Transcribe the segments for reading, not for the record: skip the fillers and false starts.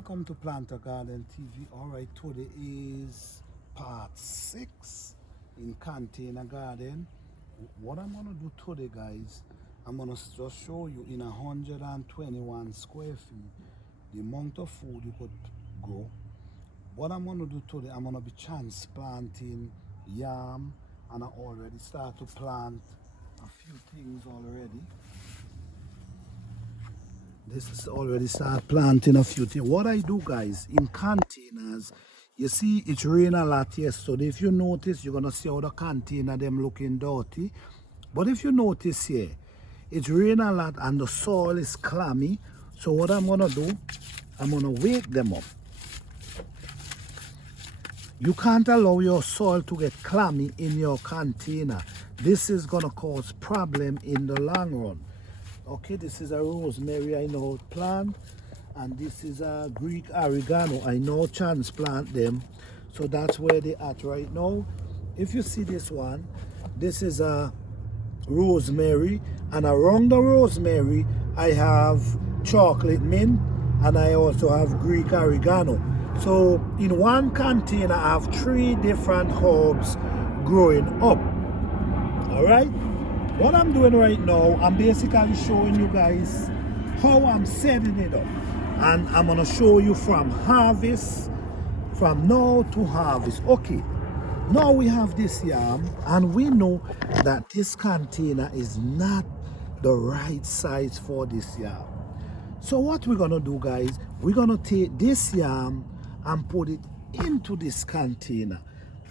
Welcome to Planter Garden TV. Alright, today is part 6 in container garden. What I'm gonna do today, guys, I'm gonna just show you in 121 square feet the amount of food you could grow. What I'm gonna do today, I'm gonna be transplanting yam, and I already start to plant a few things already. This is already start planting a few things. What I do, guys, in containers, you see it rain a lot yesterday. If you notice, you're gonna see how the container them looking dirty. But if you notice here, it rain a lot and the soil is clammy. So what I'm gonna do, I'm gonna wake them up. You can't allow your soil to get clammy in your container. This is gonna cause problem in the long run. Okay, this is a rosemary I know plant, and this is a Greek oregano. I know transplant them, so that's where they at right now. If you see this one, this is a rosemary, and around the rosemary I have chocolate mint, and I also have Greek oregano. So in one container I have 3 different herbs growing up. All right, what I'm doing right now, I'm basically showing you guys how I'm setting it up, and I'm gonna show you from harvest, from now to harvest. Okay, now we have this yam, and we know that this container is not the right size for this yam. So what we're gonna do, guys, we're gonna take this yam and put it into this container.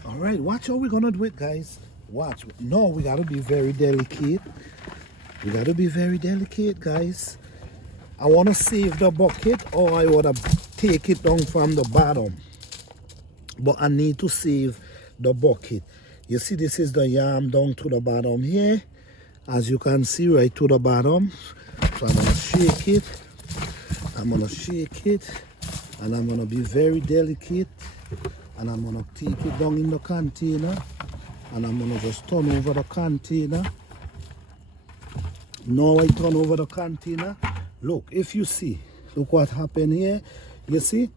All right, watch how we're gonna do it, guys. Watch. No, we gotta be very delicate. We gotta be very delicate, guys. I wanna save the bucket, or I wanna take it down from the bottom. But I need to save the bucket. You see, this is the yam down to the bottom here. As you can see, right to the bottom. So I'm gonna shake it. I'm gonna shake it. And I'm gonna be very delicate. And I'm gonna take it down in the container. And I'm gonna just turn over the container. Now I turn over the container. Look, if you see, look what happened here. You see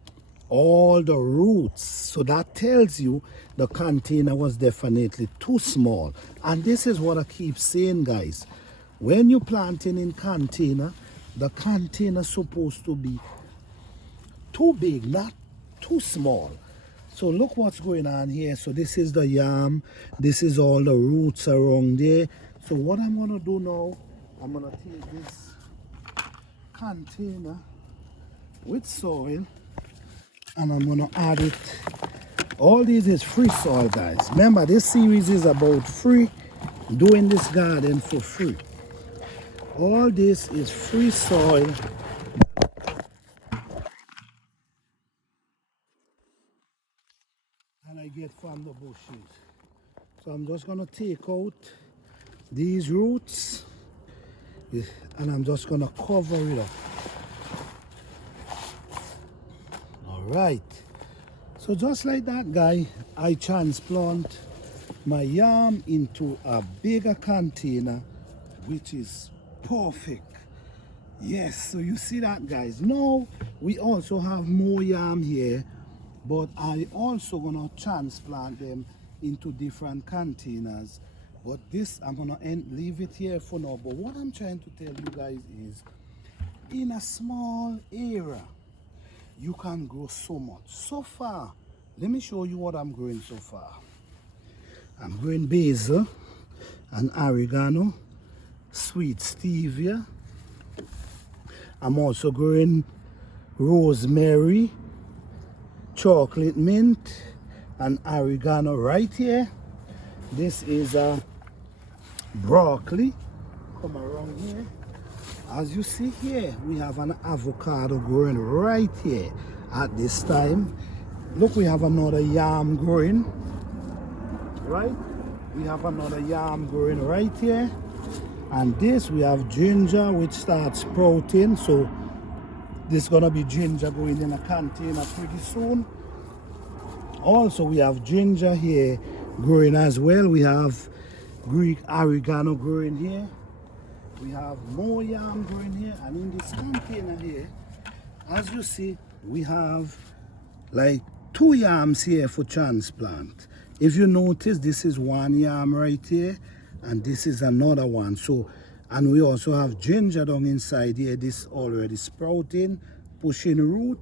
all the roots. So that tells you the container was definitely too small. And this is what I keep saying, guys. When you're planting in container, the container supposed to be too big, not too small. So look what's going on here. So this is the yam. This is all the roots around there. So what I'm gonna do now, I'm gonna take this container with soil, and I'm gonna add it. All this is free soil, guys. Remember, this series is about free, doing this garden for free. All this is free soil. And I get from the bushes. So I'm just gonna take out these roots, and I'm just gonna cover it up. All right. So just like that, guy, I transplant my yam into a bigger container, which is perfect. Yes, so you see that, guys. Now we also have more yam here, but I also gonna transplant them into different containers. But this, I'm gonna leave it here for now. But what I'm trying to tell you guys is, in a small area, you can grow so much. So far, let me show you what I'm growing so far. I'm growing basil and oregano, sweet stevia. I'm also growing rosemary, chocolate mint, and oregano right here. This is a broccoli. Come around here. As you see here, we have an avocado growing right here at this time. Look, we have another yam growing, right? We have another yam growing right here. And this, we have ginger, which starts sprouting. So this is gonna be ginger going in a container pretty soon. Also, we have ginger here growing as well. We have Greek oregano growing here. We have more yam growing here. And in this container here, as you see, we have like 2 yams here for transplant. If you notice, this is 1 yam right here, and this is another one. So, and we also have ginger down inside here. This already sprouting, pushing root.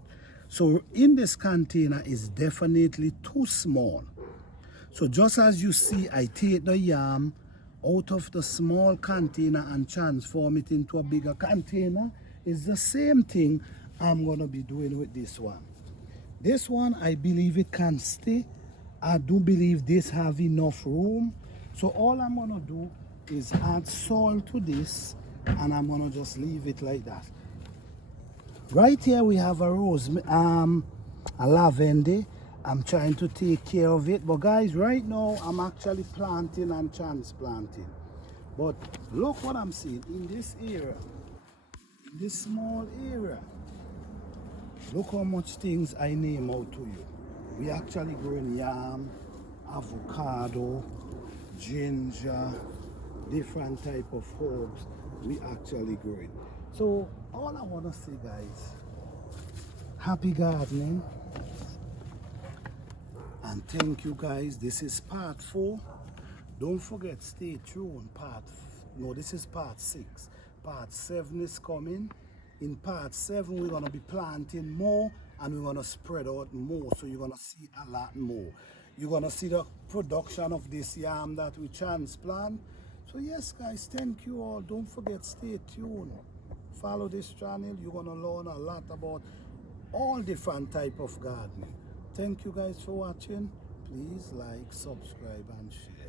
So in this container is definitely too small. So just as you see, I take the yam out of the small container and transform it into a bigger container. It's the same thing I'm gonna be doing with this one. This one, I believe it can stay. I do believe this have enough room. So all I'm gonna do is add soil to this, and I'm gonna just leave it like that. Right here we have a a lavender. I'm trying to take care of it, but guys, right now I'm actually planting and transplanting. But look what I'm seeing in this area, in this small area. Look how much things I name out to you. We actually growing yam, avocado, ginger, different type of herbs we actually growing. So all I want to say, guys, happy gardening, and thank you guys. This is part 4. Don't forget, stay tuned. No, this is part 6. Part 7 is coming. In part 7 we're going to be planting more, and we're going to spread out more, so you're going to see a lot more. You're going to see the production of this yam that we transplant. So yes guys, thank you all. Don't forget, stay tuned, follow this channel. You're going to learn a lot about all different type of gardening. Thank you guys for watching. Please like, subscribe and share.